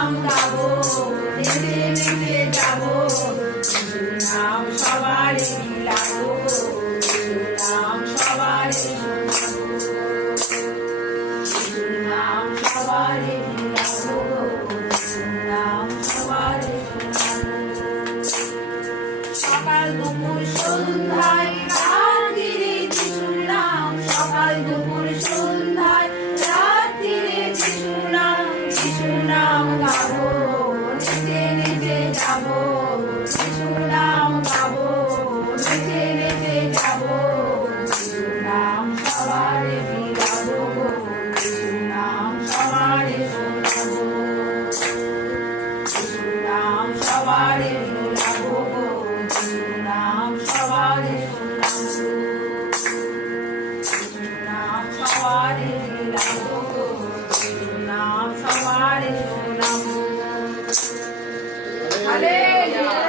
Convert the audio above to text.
নাম গাবো, নেচে নেচে যাবো, যিশুর নাম সবারে বিলাবো, যিশুর নাম সবারে শোনাবো, যিশুর নাম সবারে বিলাবো, যিশুর নাম সবারে শোনাবো। সকাল দুপুর সন্ধ্যায় রাত্রিরে যিশুর নাম, সকাল দুপুর সন্ধ্যায় রাত্রিরে যিশুর নাম, যিশুর নাম গাবো, নেচে নেচে যাবো, যিশুর নাম গাবো, নেচে নেচে যাবো, যিশুর নাম সবারে বিলাবো, যিশুর নাম সবারে শোনাবো, যিশুর নাম সবারে বিলাবো, যিশুর নাম সবারে শোনাবো, যিশুর নাম সবারে বিলাবো, যিশুর নাম সবারে শোনাবো। হালেলুয়া।